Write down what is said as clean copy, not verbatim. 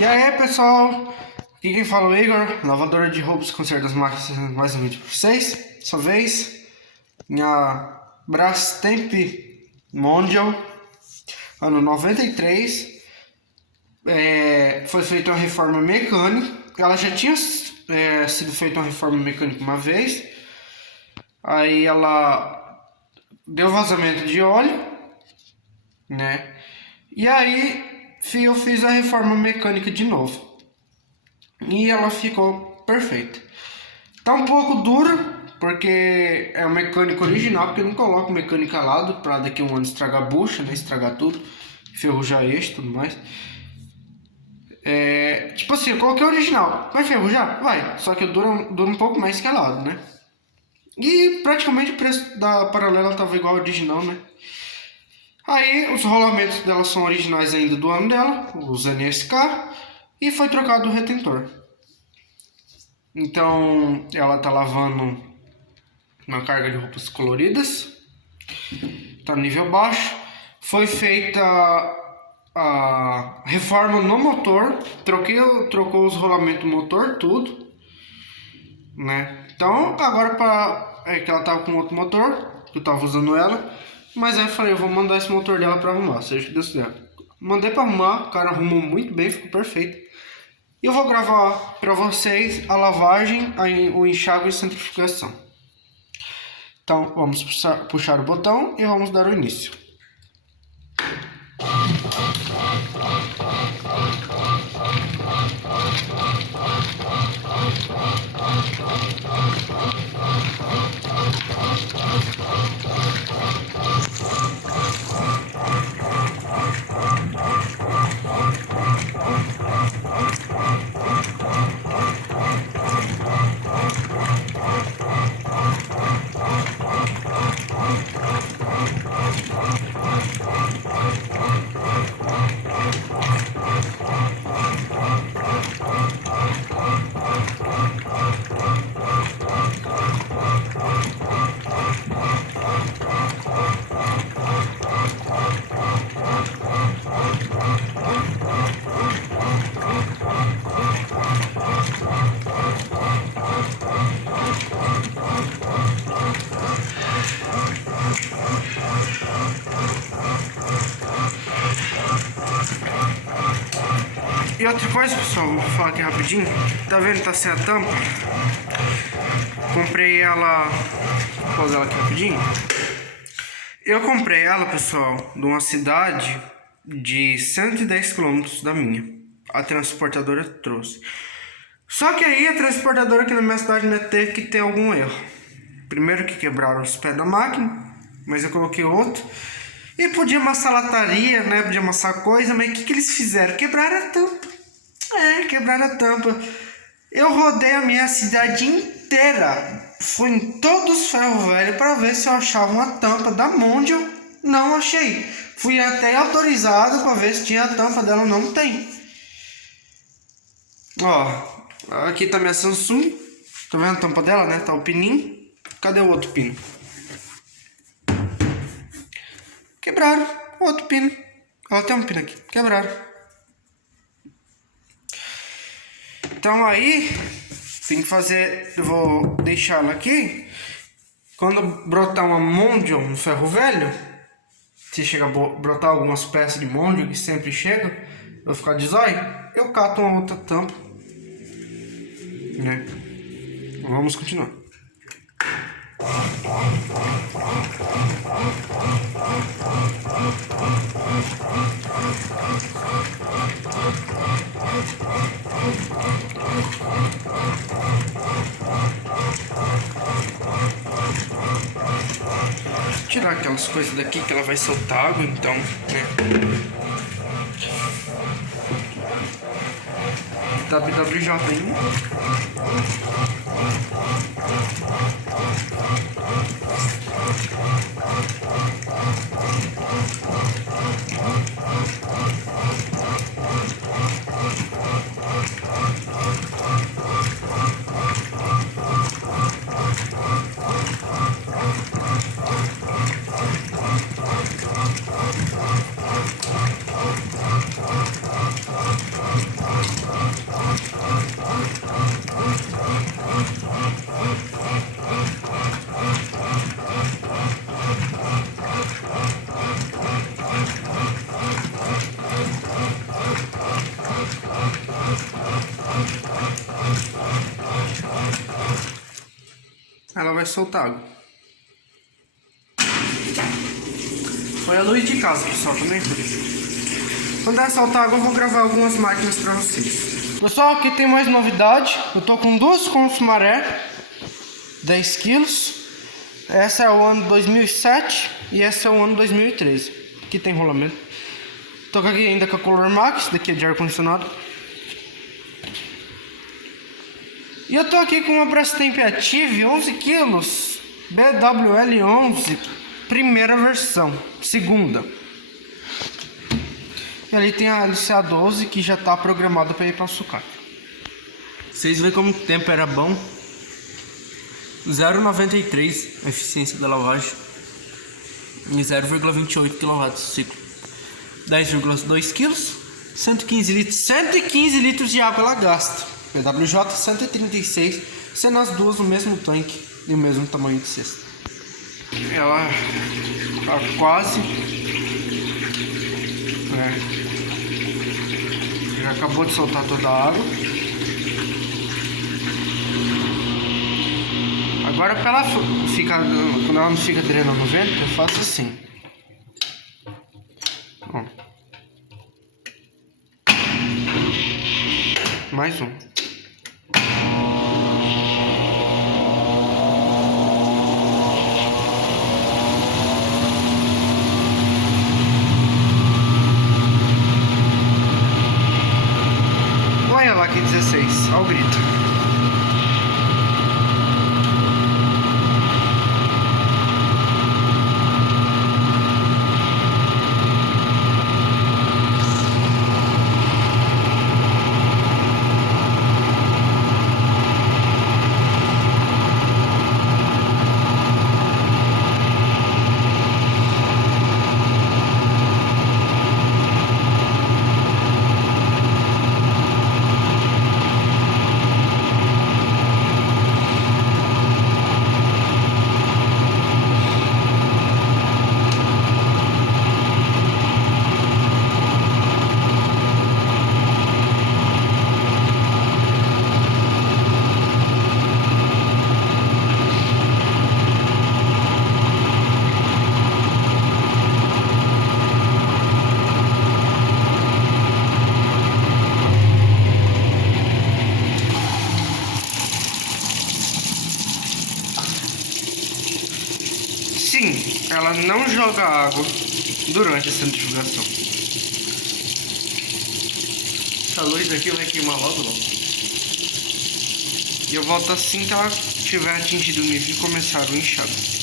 E aí, pessoal, aqui quem fala é o Igor, lavadora de roupas, conserto das máquinas, mais um vídeo pra vocês. Dessa vez, minha Brastemp Mondial, ano 93, foi feita uma reforma mecânica. Ela já tinha sido feita uma reforma mecânica uma vez, aí ela deu vazamento de óleo, né? E aí eu fiz a reforma mecânica de novo e ela ficou perfeita. Tá um pouco dura porque é o mecânico original, porque eu não coloco mecânico alado para daqui a um ano estragar a bucha, né? Estragar tudo, enferrujar eixo e tudo mais. Tipo assim, eu coloquei o original, vai enferrujar? Vai, só que dura um pouco mais que alado, né? E praticamente o preço da paralela tava igual ao original, né? Aí os rolamentos dela são originais ainda do ano dela, os NSK, e foi trocado o retentor. Então ela tá lavando uma carga de roupas coloridas, tá no nível baixo. Foi feita a reforma no motor, trocou os rolamentos do motor, tudo, né? Então agora que ela tava com outro motor, que eu tava usando ela. Mas aí eu falei, eu vou mandar esse motor dela pra arrumar, seja o que Deus quiser. Mandei pra arrumar, o cara arrumou muito bem, ficou perfeito. E eu vou gravar pra vocês a lavagem, o enxágue e centrifugação. Então vamos puxar o botão e vamos dar o início. E outra coisa, pessoal, vou falar aqui rapidinho. Tá vendo? Tá sem a tampa. Comprei ela. Vou pausar ela aqui rapidinho. Eu comprei ela, pessoal, de uma cidade de 110 km da minha. A transportadora trouxe. Só que aí a transportadora aqui na minha cidade ainda teve que ter algum erro. Primeiro que quebraram os pés da máquina, mas eu coloquei outro. E podia amassar lataria, né? Podia amassar coisa, mas o que eles fizeram? Quebraram a tampa. Quebraram a tampa. Eu rodei a minha cidade inteira. Fui em todos os ferros velhos para ver se eu achava uma tampa da Mondial. Não achei. Fui até autorizado para ver se tinha a tampa dela. Não tem. Ó, aqui tá minha Samsung. Tá vendo a tampa dela, né? Tá o pininho. Cadê o outro pino? Quebraram outro pino. Ela tem um pino aqui. Quebraram. Então aí tem que fazer. Eu vou deixar ela aqui. Quando brotar uma Mondial no ferro velho, se chega a brotar algumas peças de Mondial, que sempre chega, eu vou ficar de zóio, eu cato uma outra tampa, né? Vamos continuar. Tirar aquelas coisas daqui que ela vai soltar água, então, né? WWJ aí. vai soltar água. Foi a luz de casa, pessoal, também por isso. Quando ela soltar água, eu vou gravar algumas máquinas pra vocês. Pessoal, aqui tem mais novidade. Eu tô com duas Conf Maré, 10 quilos. Essa é o ano 2007 e essa é o ano 2013. Aqui tem rolamento. Tô aqui ainda com a Color Max, daqui é de ar-condicionado. E eu tô aqui com uma Brastemp Active 11 kg BWL11 primeira versão, segunda. E ali tem a LCA12 que já tá programada para ir para sucata. Vocês veem como o tempo era bom. 0,93 a eficiência da lavagem e 0,28 kW ciclo. 10,2 kg, 115 litros, 115 litros de água ela gasta. PWJ 136, sendo as duas no mesmo tanque e o mesmo tamanho de cesta. Ela tá quase, já acabou de soltar toda a água. Agora para ela ficar, quando ela não fica drenando o vento, eu faço assim. Ó. Mais um. Olha lá que 16, olha o grito. Sim, ela não joga água durante a centrifugação. Essa luz aqui vai queimar logo. E eu volto assim que ela tiver atingido o nível e começar o inchado.